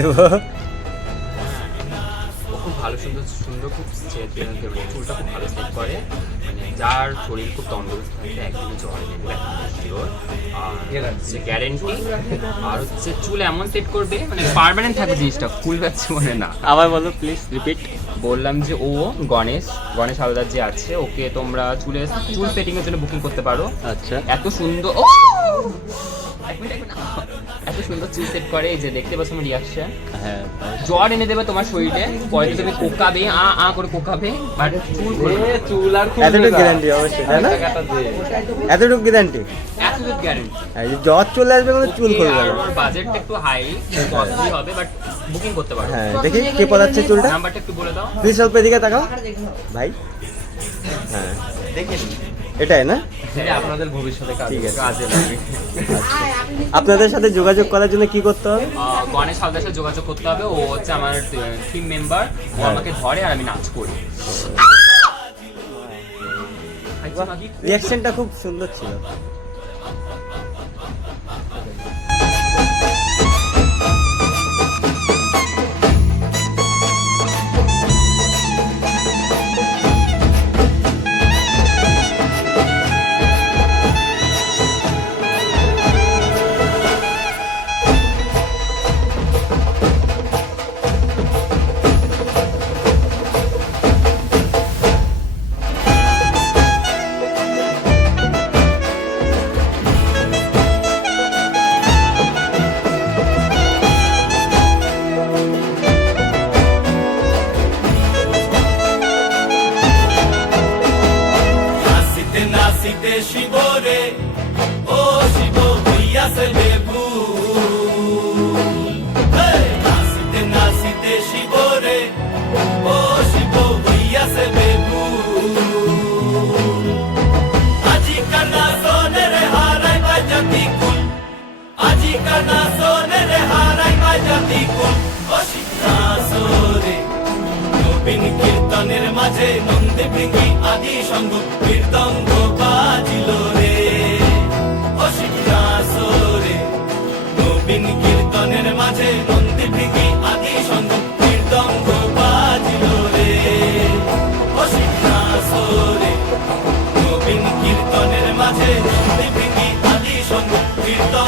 দেবো। খুব ভালো সুন্দর সুন্দর খুব চুলটা খুব ভালো সেট করে, মানে যার শরীর খুব তন্দুরস্ত থাকে একদিন জল নেবে গ্যারেন্টি। আর হচ্ছে চুল এমন সেট করবে মানে পার্মানেন্ট থাকবে জিনিসটা, ফুল যাচ্ছে মনে না। আবার বলো প্লিজ রিপিট। বললাম যে ও গণেশ হালদার যে আছে, ওকে তোমরা চুল সেটিং এর জন্য বুকিং করতে পারো। আচ্ছা, এত সুন্দর এত সুন্দর চুল সেট করে, এই যে দেখতে পাচ্ছ আমার রিয়াকশন। হ্যাঁ জ্বর এনে দেবে তোমার শরীরে, পরে তুমি কোকাবে আ করে কোকাবে, বাট চুল করবে চুল আর খুব এতটুকু গ্যারান্টি অবশ্যই, তাই না? এতটুকু গ্যারান্টি, এতটুকু গ্যারান্টি। জ্বর চলে আসবে কিন্তু চুল করবে না। ওর বাজেটটা একটু হাই, কস্টলি হবে, বাট বুকিং করতে পারো। হ্যাঁ দেখি কে পড়াচ্ছে চুলটা, নাম্বারটা একটু বলে দাও প্লিজ অল্প এদিকে তাকাও ভাই। হ্যাঁ এটাই না? এটা আপনাদের ভবিষ্যতে ঠিক আছে। কাজে লাগবে। আপনাদের সাথে যোগাযোগ করার জন্য কি করতে হবে? গণেশ হালদার সাথে যোগাযোগ করতে হবে, ও হচ্ছে আমার টিম মেম্বার, ও আমাকে ধরে আর আমি নাচ করি। রিঅ্যাকশনটা খুব সুন্দর ছিল। শিবরে ও শিব হইয়াছে বেবু, নাচিতে নাচিতে শিবরে ও শিব হইয়াছে বেবু। আজি কানা সোনের হারাই বাজাতি কুল, আজি কানা সোনের হারাই বাজাতি কুল। ও শিবনাসরে নবীন কীর্তনের মাঝে নন্দে ভৃঙ্গি আদি সঙ্গ মৃদঙ্গ বাজিল রে। ও শিবনাসরে নবীন কীর্তনের মাঝে নন্দে ভৃঙ্গি আদি সঙ্গ মৃদঙ্গ বাজিল রে। ও শিবনাসরে নবীন কীর্তনের মাঝে নন্দে ভৃঙ্গি আদি সঙ্গ মৃদঙ্গ